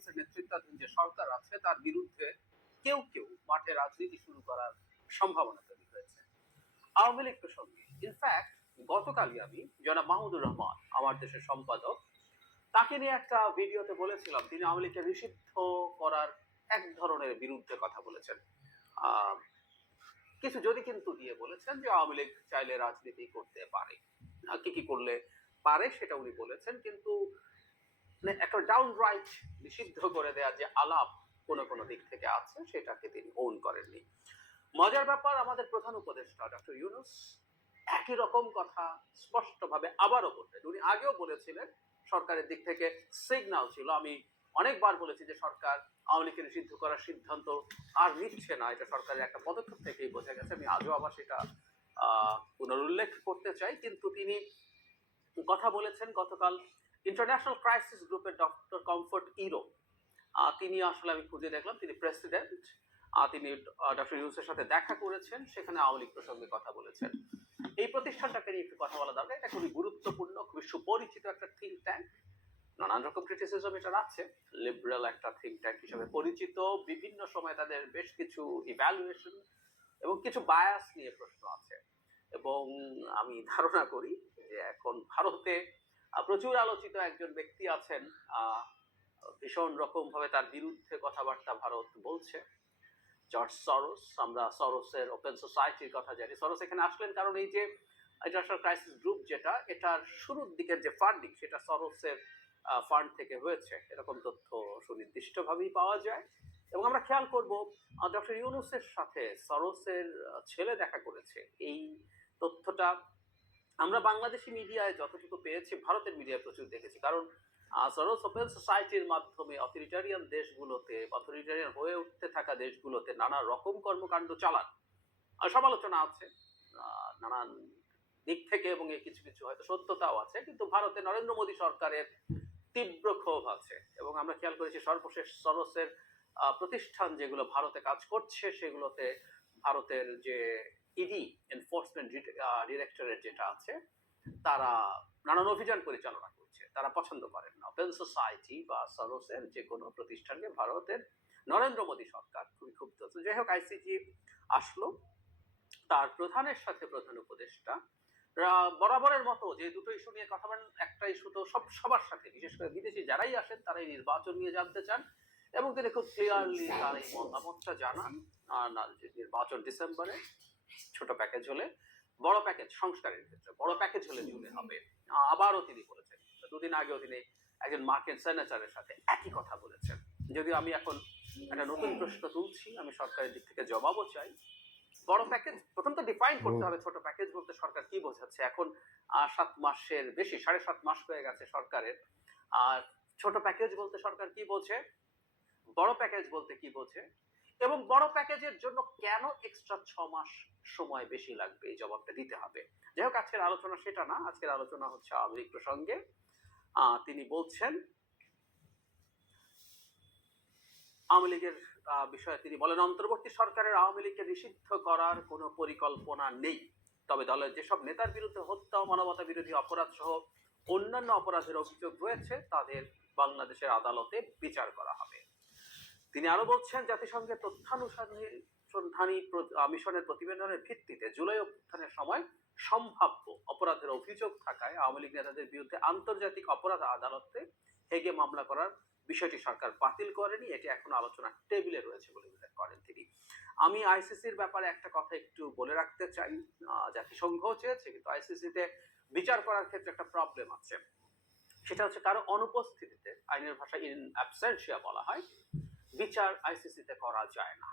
ইউনূসের নেতৃত্বাধীন যে সরকার আছে তার বিরুদ্ধে কেউ কেউ মাঠে রাজনীতি শুরু করার সম্ভাবনা তৈরি হয়েছে আওয়ামী লীগ প্রসঙ্গে। ইনফ্যাক্ট গতকালই আমি জনাব মাহমুদুর রহমান, আমার দেশের সম্পাদক, তাকে নিয়ে একটা ভিডিওতে বলেছিলাম তিনি আওয়ামী লীগকে নিষিদ্ধ করার এক ধরনের বিরুদ্ধে কথা বলেছেন। কিছু যদি কিন্তু দিয়ে বলেছেন যে আওয়ামী লীগ চাইলে রাজনীতি করতে পারে, কি কি করলে পারে সেটা উনি বলেছেন, কিন্তু একটা ডাউন রাইট নিষিদ্ধ করে দেওয়ার যে আলাপ কোনো কোনো দিক থেকে আছে সেটাকে তিনি ওন করেননি। মজার ব্যাপার, আমাদের প্রধান উপদেষ্টা ডক্টর ইউনূস একই রকম কথা স্পষ্টভাবে আবারও বললেন। উনি আগেও বলেছিলেন সরকারের দিক থেকে সিগন্যাল ছিল, আমি অনেকবার বলেছি যে সরকার আওয়ামী লীগকে নিষিদ্ধ করার সিদ্ধান্ত আর নিচ্ছে না, এটা সরকারের একটা পদক্ষেপ থেকেই বোঝা গেছে। আমি আজও আবার সেটা পুনরুল্লেখ করতে চাই। কিন্তু তিনি কথা বলেছেন গতকাল ইন্টারন্যাশনাল ক্রাইসিস গ্রুপের ডক্টর কমফোর্ট ইরো, তিনি আসলে আমি খুঁজে দেখলাম তিনি প্রেসিডেন্ট, তিনি ডক্টর ইউনূসের সাথে দেখা করেছেন, সেখানে আওয়ামী লীগ প্রসঙ্গে কথা বলেছেন। এই প্রতিষ্ঠানটাকে নিয়ে একটু কথা বলা দরকার। এটা খুবই গুরুত্বপূর্ণ, খুবই সুপরিচিত একটা থিঙ্ক ট্যাঙ্ক, নানান রকম ক্রিটিসিজম এটার আছে, লিবারেল একটা থিঙ্ক ট্যাঙ্ক হিসেবে পরিচিত। বিভিন্ন সময় তাদের বেশ কিছু ইভ্যালুয়েশন এবং কিছু বায়াস নিয়ে প্রশ্ন আছে, এবং আমি ধারণা করি যে এখন ভারতে প্রচুর আলোচিত একজন ব্যক্তি আছেন, ভীষণ রকম ভাবে তার বিরুদ্ধে কথাবার্তা ভারত বলছে, জর্জ সরোস। আমরা সরোসের ওপেন সোসাইটির কথা জানি। সরোস এখানে আসলেন কারণ এই যে ইন্টারন্যাশনাল ক্রাইসিস গ্রুপ যেটা, এটার শুরুর দিকের যে ফান্ডিং সেটা সরোসের ফান্ড থেকে হয়েছে, এরকম তথ্য সুনির্দিষ্টভাবেই পাওয়া যায়। এবং আমরা খেয়াল করব ডক্টর ইউনূসের সাথে সরোসের ছেলে দেখা করেছে, এই তথ্যটা আমরা বাংলাদেশি মিডিয়ায় যতটুকু পেয়েছি ভারতের মিডিয়ায় প্রচুর দেখেছি। কারণ সরোস ওপেন সোসাইটির মাধ্যমে অথরিটারিয়ান দেশগুলোতে, অথরিটারিয়ান হয়ে উঠতে থাকা দেশগুলোতে নানা রকম কর্মকাণ্ড চালান, সমালোচনা আছে নানান দিক থেকে, এবং এর কিছু কিছু হয়তো সত্যতাও আছে। কিন্তু ভারতে নরেন্দ্র মোদী সরকারের তীব্র ক্ষোভ আছে, এবং আমরা খেয়াল করেছি সর্বশেষ সরোসের প্রতিষ্ঠান যেগুলো ভারতে কাজ করছে সেগুলোতে ভারতের যে ইডি এনফোর্সমেন্ট ডিরেক্টরেট যেটা আছে, তারা নানান অভিযান পরিচালনা করছে। তারা পছন্দ করেন না ওপেন সোসাইটি বা সরোসের যে কোনো প্রতিষ্ঠানকে ভারতের নরেন্দ্র মোদী সরকার খুবই ক্ষুব্ধ। তো যাই হোক, আইসিজি আসলো, তার প্রধানের সাথে প্রধান উপদেষ্টা বরাবরের মতো যে দুটো ইস্যু নিয়ে কথা বলেন, একটা ইস্যু তো সবার সাথে, বিশেষ করে বিদেশি যারাই আসেন তারাই নির্বাচন নিয়ে জানতে চান, এবং তিনি খুব ক্লিয়ারলি তার এই মতামতটা জানান নির্বাচন ডিসেম্বরে, ছোট প্যাকেজ হলে বড় প্যাকেজ, সংস্কারের ক্ষেত্রে বড় প্যাকেজ হলে জুনে হবে। আবারও তিনি বলেছেন, দুদিন আগেও তিনি একজন মার্কিন সেনেটরের সাথে একই কথা বলেছেন। যদিও আমি এখন একটা নতুন প্রশ্ন তুলছি, আমি সরকারের দিক থেকে জবাবও চাই। বড় প্যাকেজ প্রথম তো ডিফাইন করতে হবে, ছোট প্যাকেজ বলতে সরকার কি বোঝাচ্ছে। এখন 7 মাসের বেশি, 7.5 মাস হয়ে গেছে সরকারের, আর ছোট প্যাকেজ বলতে সরকার কি বোঝে, বড় প্যাকেজ বলতে কি বোঝে, এবং বড় প্যাকেজের জন্য কেন এক্সট্রা 6 মাস সময় বেশি লাগবে, এই জবাবটা দিতে হবে। যাই হোক, আজকের আলোচনা সেটা না, আজকের আলোচনা হচ্ছে আওয়ামী লীগ প্রসঙ্গে। তিনি বলছেন আওয়ামী লীগের বিষয়ে, তিনি বলেন অন্তর্বর্তী সরকারের আওয়ামী লীগকে নিষিদ্ধ করার কোনো পরিকল্পনা নেই, তবে দলের যেসব নেতার বিরুদ্ধে হত্যা ও মানবতা বিরোধী অপরাধ সহ অন্যান্য অপরাধের অভিযোগ রয়েছে তাদের বাংলাদেশের আদালতে বিচার করা হবে। তিনি আরো বলছেন জাতিসংঘের তথ্যানুসন্ধানী মিশনের প্রতিবেদনের ভিত্তিতে জুলাই অভ্যুত্থানের সময় সম্ভাব্য অপরাধের অভিযোগ থাকায় আওয়ামী লীগ নেতাদের বিরুদ্ধে আন্তর্জাতিক অপরাধ আদালতে হেগে মামলা করার বিষয়টি সরকার বাতিল করেনি, এটি এখন আলোচনা টেবিলে রয়েছে বলে উল্লেখ করেন তিনি। আমি আইসিসির ব্যাপারে একটা কথা একটু বলে রাখতে চাই। জাতিসংঘ চেয়েছে, কিন্তু আইসিসিতে বিচার করার ক্ষেত্রে একটা প্রবলেম আছে, সেটা হচ্ছে কারো অনুপস্থিতিতে, আইনের ভাষায় ইন অ্যাবসেন্সিয়া বলা হয়, বিচার আইসিসিতে করা যায় না।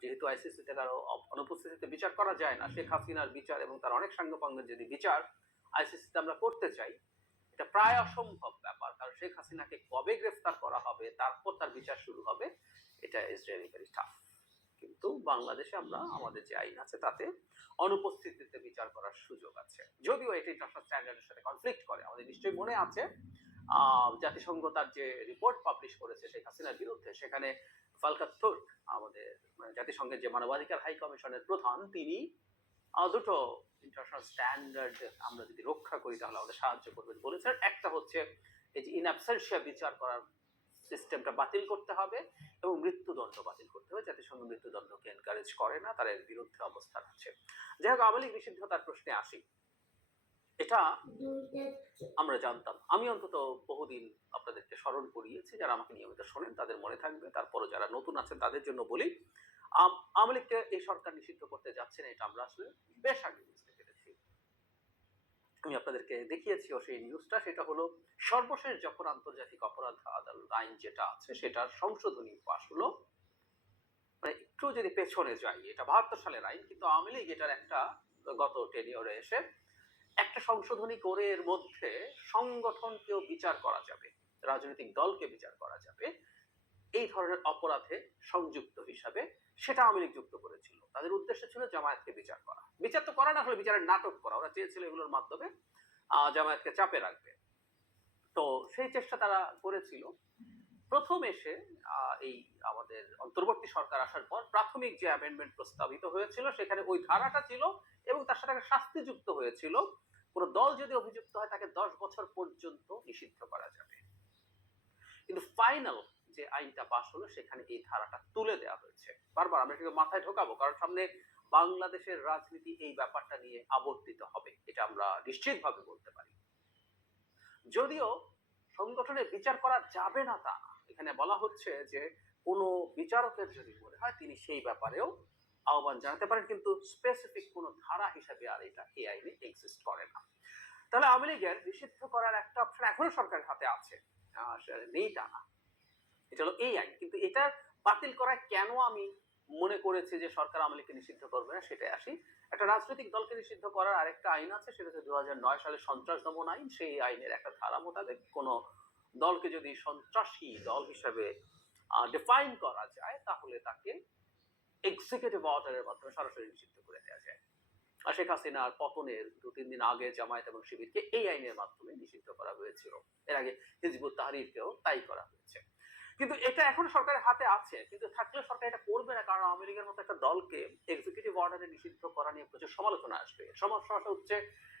যেহেতু আইসিসিতে কারো অনুপস্থিতিতে বিচার করা যায় না, শেখ হাসিনার বিচার এবং তার অনেক সাঙ্গপাঙ্গের যদি বিচার আইসিসিতে আমরা করতে চাই, এটা প্রায় অসম্ভব ব্যাপার। কারণ শেখ হাসিনাকে কবে গ্রেফতার করা হবে, তারপর তার বিচার শুরু হবে, এটা ইজ রিয়েলি ভেরি টাফ। কিন্তু বাংলাদেশে আমরা আমাদের যে আইন আছে তাতে অনুপস্থিতিতে বিচার করার সুযোগ আছে, যদিও এটি ইন্টারন্যাশনাল স্ট্যান্ডার্ডের সাথে কনফ্লিক্ট করে। আমাদের নিশ্চয়ই মনে আছে জাতিসংঘ তার যে রিপোর্ট পাবলিশ করেছে শেখ হাসিনার বিরুদ্ধে, সেখানে ফালকাত তুর্ক, আমাদের জাতিসংঘের যে মানবাধিকার হাই কমিশনের প্রধান, তিনি দুটো ইন্টারন্যাশনাল স্ট্যান্ডার্ড আমরা যদি রক্ষা করি তাহলে আমাদের সাহায্য করবেন বলেছেন। একটা হচ্ছে এই যে ইন অ্যাবসেন্সিয়া বিচার করার সিস্টেমটা বাতিল করতে হবে এবং মৃত্যুদণ্ড বাতিল করতে হবে। জাতিসংঘ মৃত্যুদণ্ডকে এনকারেজ করে না, তার এর বিরুদ্ধে অবস্থান আছে। যাই হোক, আওয়ামী লীগ নিষিদ্ধতার প্রশ্নে আসি। এটা আমরা জানতাম, আমি অন্তত বহুদিন আপনাদেরকে স্মরণ করিয়েছি, যারা আমাকে নিয়মিত শোনেন তাদের মনে থাকবে, তারপরও যারা নতুন আছেন তাদের জন্য বলি, আওয়ামী লীগকে এই সরকার নিষিদ্ধ করতে যাচ্ছে না, এটা আমরা আসলে বেশ আগে বুঝতে পেরেছি। আমি আপনাদেরকে দেখিয়েছিও সেই নিউজটা। সেটা হলো, সর্বশেষ যখন আন্তর্জাতিক অপরাধ আদালত আইন যেটা আছে সেটার সংশোধনী পাশ হলো, মানে একটু যদি পেছনে যাই, এটা 72 সালের আইন, কিন্তু আওয়ামী লীগ এটার একটা গত টেনিয়রে এসে একটা সংশোধনী করে এর মধ্যে সংগঠনকেও বিচার করা যাবে, রাজনৈতিক দলকে বিচার করা যাবে এই ধরনের অপরাধে সংযুক্ত হিসাবে, সেটা আওয়ামী লীগ যুক্ত করেছিল। তাদের উদ্দেশ্য ছিল জামায়াতকে বিচার করা, বিচার তো করা না হলে বিচারের নাটক করা। ওরা চেয়েছিল এগুলোর মাধ্যমে জামায়াতকে চাপে রাখবে। তো সেই চেষ্টা তারা করেছিল। প্রথম এসে এই আমাদের অন্তর্বর্তী সরকার আসার পর প্রাথমিক যে অ্যামেন্ডমেন্ট প্রস্তাবিত হয়েছিল সেখানে ওই ধারাটা ছিল এবং তার সাথে একটা শাস্তি যুক্ত হয়েছিল। কোনো দল যদি অভিযুক্ত হয় তাকে 10 বছর পর্যন্ত নিষিদ্ধ করা যাবে। কিন্তু ফাইনাল যে আইনটা পাশ হলো সেখানে এই ধারাটা তুলে দেওয়া হয়েছে। বারবার আমরা এটাকে মাথায় ঢোকাবো, কারণ সামনে বাংলাদেশের রাজনীতি এই ব্যাপারটা নিয়ে আবর্তিত হবে, এটা আমরা নিশ্চিতভাবে বলতে পারি। যদিও সংগঠনের বিচার করা যাবে না তা না, এখানে বলা হচ্ছে যে কোনো বিচারকের যদি মনে হয় তিনি সেই ব্যাপারেও আহ্বান জানাতে পারেন, কিন্তু স্পেসিফিক কোনো ধারা হিসাবে আর এটা এই আইনে এক্সিস্ট করে না। তাহলে আওয়ামী লীগের নিষিদ্ধ করার একটা অপশন এখনো সরকারের হাতে আছে, নেই তা না। এটা হলো এই আইন, কিন্তু এটা বাতিল করায় কেন আমি মনে করেছি যে সরকার আওয়ামী লীগকে নিষিদ্ধ করবে না সেটাই আসি। একটা রাজনৈতিক দলকে নিষিদ্ধ করার আরেকটা আইন আছে, সেটা হচ্ছে 2009 সালে সন্ত্রাস দমন আইন। সেই আইনের একটা ধারা মোতাবেক কোন দলকে যদি সন্ত্রাসী দল হিসেবে ডিফাইন করা যায় তাহলে তাকে এক্সিকিউটিভ অর্ডারের মাধ্যমে সরাসরি নিষিদ্ধ করে দেওয়া যায়। আর শেখ হাসিনার পতনের 2-3 দিন আগে জামায়াত এবং শিবিরকে এই আইনের মাধ্যমে নিষিদ্ধ করা হয়েছিল। এর আগে হিজবুত তাহরিরকেও তাই করা হয়েছে। কিন্তু এটা এখন সরকারের হাতে আছে, কিন্তু থাকলেও সরকার এটা করবে না, কারণ আওয়ামী লীগের মতো একটা দলকে এক্সিকিউটিভ অর্ডারে নিষিদ্ধ করা নিয়ে প্রচুর সমালোচনা আসবে। সমস্যাটা হচ্ছে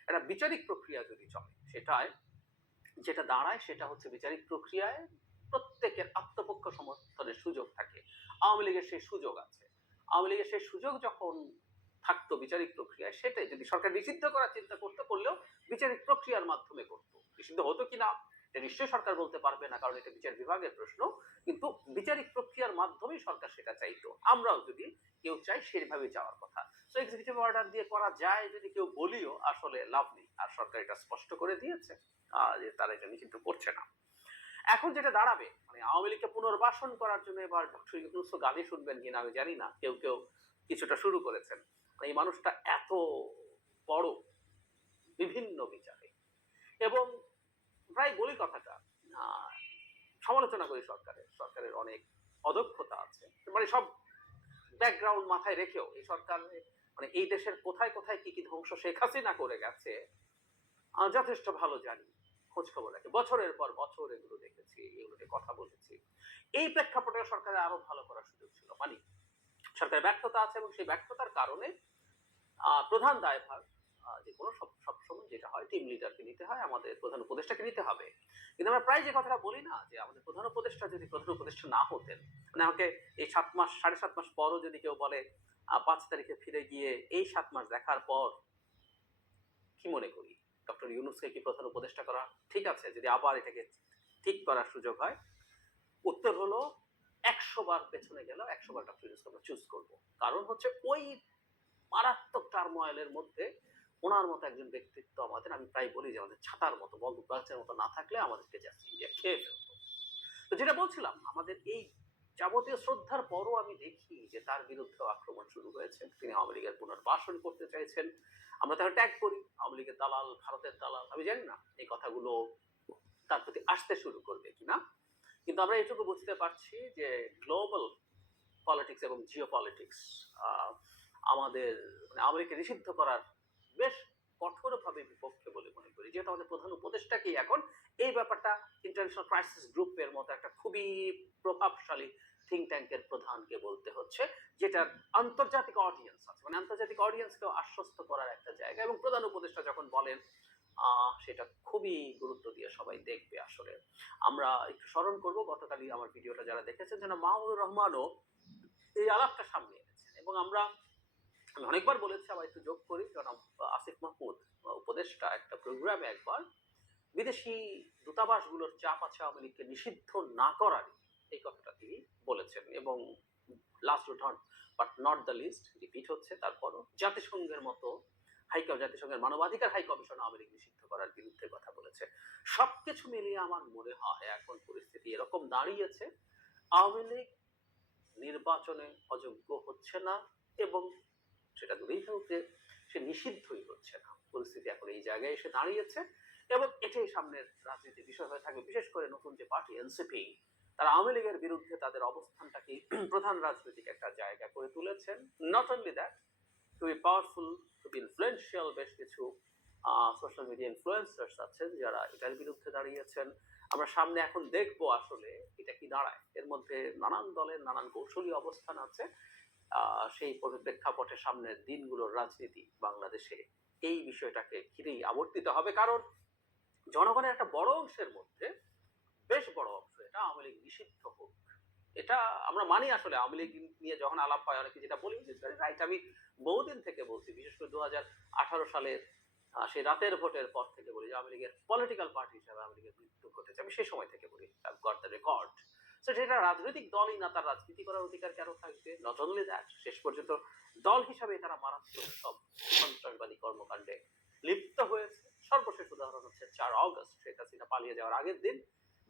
একটা বিচারিক প্রক্রিয়া যদি চলে, সেটায় যেটা দাঁড়ায় সেটা হচ্ছে বিচারিক প্রক্রিয়ায় প্রত্যেকের আত্মপক্ষ সমর্থনের সুযোগ থাকে। আওয়ামী লীগের সেই সুযোগ আছে। আওয়ামী লীগের সেই সুযোগ যখন থাকতো বিচারিক প্রক্রিয়ায়, সেটাই যদি সরকার নিষিদ্ধ করার চিন্তা করলেও বিচারিক প্রক্রিয়ার মাধ্যমে করতো। নিষিদ্ধ হতো কিনা এটা নিশ্চয়ই সরকার বলতে পারবে না, কারণ এটা বিচার বিভাগের প্রশ্ন, কিন্তু বিচারিক প্রক্রিয়ার মাধ্যমেই সরকার সেটা চাইতো। আমরাও যদি কেউ চাই সেভাবে যাওয়ার কথা। তো এক্সিকিউটিভ অর্ডার দিয়ে করা যায় যদি কেউ বলিও, আসলে লাভ নেই। আর সরকার এটা স্পষ্ট করে দিয়েছে যে তারা এটা নিষিদ্ধ করছে না। এখন যেটা দাঁড়াবে, মানে আওয়ামী লীগকে পুনর্বাসন করার জন্য এবার ডক্টর ইউনূস গালি শুনবেন কিনা আমি জানি না, কেউ কেউ কিছুটা শুরু করেছেন। এই মানুষটা এত বড় বিভিন্ন বিচারে, এবং প্রায় বলি কথাটা, সমালোচনা করি সরকারের অনেক অদক্ষতা আছে, মানে সব ব্যাকগ্রাউন্ড মাথায় রেখেও এই সরকার মানে এই দেশের কোথায় কোথায় কি কি ধ্বংস শেখ হাসিনা করে গেছে যথেষ্ট ভালো জানি, খোঁজ খবর রাখি, বছরের পর বছর এগুলো দেখেছি, এগুলো নিয়ে কথা বলেছি। এই প্রেক্ষাপটে সরকারের আরো ভালো করার সুযোগ ছিল। মানে সরকারের ব্যর্থতা আছে এবং সেই ব্যর্থতার কারণে প্রধান দায়ভার যে কোনো সবসময় যেটা হয় টিম লিডারকে নিতে হয়, আমাদের প্রধান উপদেষ্টাকে নিতে হবে। কিন্তু আমরা প্রায় যে কথাটা বলি না, যে আমাদের প্রধান উপদেষ্টা যদি প্রধান উপদেষ্টা না হতেন, মানে আমাকে এই 7 মাস 7.5 মাস পরও যদি কেউ বলে 5 তারিখে ফিরে গিয়ে এই 7 মাস দেখার পর কি মনে করি, ডক্টর ইউনূসকে কি প্রধান উপদেষ্টা করা ঠিক আছে যদি আবার এটাকে ঠিক করার সুযোগ হয়? উত্তর হলো 100 বার পেছনে গেলেও 100 বার ডক্টর ইউনূসকে আমরা চুজ করবো। কারণ হচ্ছে ওই মারাত্মক টার্ময়েলের মধ্যে ওনার মতো একজন ব্যক্তিত্ব আমাদের, আমি প্রায় বলি যে আমাদের ছাতার মতো, বন্দুক বাচ্চার মতো না থাকলে আমাদেরকে জাস্ট ইন্ডিয়া খেয়ে ফেলতো। তো যেটা বলছিলাম, আমাদের এই যাবতীয় শ্রদ্ধার পরও আমি দেখি যে তার বিরুদ্ধে আক্রমণ শুরু হয়েছে। তিনি আওয়ামী লীগের পুনর্বাসন করতে চাইছেন, আমরা তাকে ট্যাগ করি আওয়ামী লীগের দালাল, ভারতের দালাল। আমি জানি না এই কথাগুলো তার প্রতি আসতে শুরু করবে কিনা, কিন্তু আমরা এটুকু বুঝতে পারছি যে গ্লোবাল পলিটিক্স এবং জিও পলিটিক্স আমাদের মানে আওয়ামী লীগকে নিষিদ্ধ করার বেশ কঠোরভাবে বিপক্ষে বলে মনে করি। যেহেতু আমাদের প্রধান উপদেষ্টাকেই এখন এই ব্যাপারটা ইন্টারন্যাশনাল ক্রাইসিস গ্রুপের মতো একটা খুবই প্রভাবশালী থিঙ্ক ট্যাঙ্কের প্রধানকে বলতে হচ্ছে, যেটার আন্তর্জাতিক অডিয়েন্স আছে, মানে আন্তর্জাতিক অডিয়েন্সকেও আশ্বস্ত করার একটা জায়গা। এবং প্রধান উপদেষ্টা যখন বলেন সেটা খুবই গুরুত্ব দিয়ে সবাই দেখবে। আসলে আমরা একটু স্মরণ করব, গতকালই আমার ভিডিওটা যারা দেখেছেন যেন মাহমুদুর রহমানও এই আলাপটা সামনে এনেছেন, এবং আমি অনেকবার বলেছি, আবার একটু যোগ করি, জনাব আসিফ মাহমুদ উপদেষ্টা একটা প্রোগ্রামে একবার বিদেশি দূতাবাসগুলোর চাপ আছে আওয়ামী লীগকে নিষিদ্ধ না করার, এই কথাটা তিনি বলেছেন। এবং last but not the least, repeat হচ্ছে, তারপরও জাতিসংঘের মতো জাতিসংঘের মানবাধিকার হাই কমিশন আওয়ামী লীগ নিষিদ্ধ করার বিরুদ্ধে কথা বলেছে। সবকিছু মিলিয়ে আমার মনে হয় এখন পরিস্থিতি এরকম দাঁড়িয়েছে, আওয়ামী লীগ নির্বাচনে অযোগ্য হচ্ছে না, এবং সেটা দূরেই থাকুক যে সে নিষিদ্ধই হচ্ছে না। পরিস্থিতি এখন এই জায়গায় এসে দাঁড়িয়েছে, এবং এটাই সামনের রাজনীতির বিষয় হয়ে থাকবে। বিশেষ করে নতুন যে পার্টি এনসিপি, তারা আওয়ামী লীগের বিরুদ্ধে তাদের অবস্থানটাকে প্রধান রাজনৈতিক একটা জায়গা করে তুলেছেন। নট অনলি দ্যাট, খুবই পাওয়ারফুল, খুবই ইনফ্লুয়েন্সিয়াল বেশ কিছু সোশ্যাল মিডিয়া ইনফ্লুয়েন্সার্স আছেন যারা এটার বিরুদ্ধে দাঁড়িয়েছেন। আমরা সামনে এখন দেখবো আসলে এটা কি দাঁড়ায়। এর মধ্যে নানান দলের নানান কৌশলী অবস্থান আছে। সেই প্রেক্ষাপটে সামনের দিনগুলোর রাজনীতি বাংলাদেশে এই বিষয়টাকে ঘিরেই আবর্তিত হবে, কারণ জনগণের একটা বড় অংশের মধ্যে, বেশ বড় অংশ, এটা আওয়ামী লীগ নিষিদ্ধ হোক, এটা আমরা মানি। আসলে আওয়ামী লীগ নিয়ে যখন আলাপ হয় অনেকে যেটা বলি, রাইট, আমি বহুদিন থেকে বলছি, বিশেষ করে 2018 সালের সেই রাতের ভোটের পর থেকে বলি যে আওয়ামী লীগের পলিটিক্যাল পার্টি হিসাবে আওয়ামী লীগের মৃত্যু ঘটেছে। আমি সেই সময় থেকে বলি, গট দ্য রেকর্ড। সেটা রাজনৈতিক দলই না, তার রাজনীতি করার অধিকার কেন থাকবে? নট অনলি দ্যাট, শেষ পর্যন্ত দল হিসাবে তারা মারাত্মক সব সন্ত্রাসবাদী কর্মকাণ্ডে লিপ্ত হয়েছে। সর্বশেষ উদাহরণ হচ্ছে 4 অগস্ট, শেখ হাসিনা পালিয়ে যাওয়ার আগের দিন,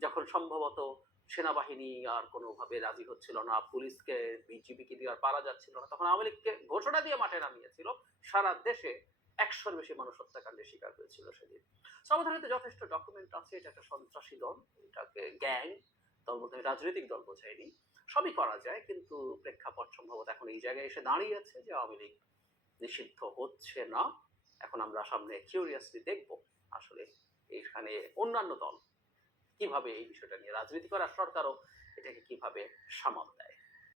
যখন সম্ভবত সেনাবাহিনী আর কোনোভাবে রাজি হচ্ছিল না, পুলিশকে বিজিবিকে দিয়ে আর পারা যাচ্ছিল না, তখন আওয়ামী লীগকে ঘোষণা দিয়ে মাঠে নামিয়েছিল। সারা দেশে 100-র বেশি মানুষ হত্যাকাণ্ডের শিকার হয়েছিল সেদিন। আমাদের হাতে যথেষ্ট ডকুমেন্ট আছে, এটা একটা সন্ত্রাসী দল, এটাকে গ্যাং, দল বলতে রাজনৈতিক দল বোঝায়নি, সবই করা যায়। কিন্তু প্রেক্ষাপট সম্ভবত এখন এই জায়গায় এসে দাঁড়িয়েছে যে আওয়ামী লীগ নিষিদ্ধ হচ্ছে না। এখন আমরা সামনে কিউরিয়াসলি দেখব আসলে এখানে অন্যান্য দল কিভাবে এই বিষয়টা নিয়ে রাজনীতি করে, আর সরকারও এটাকে কিভাবে সামাল দেয়।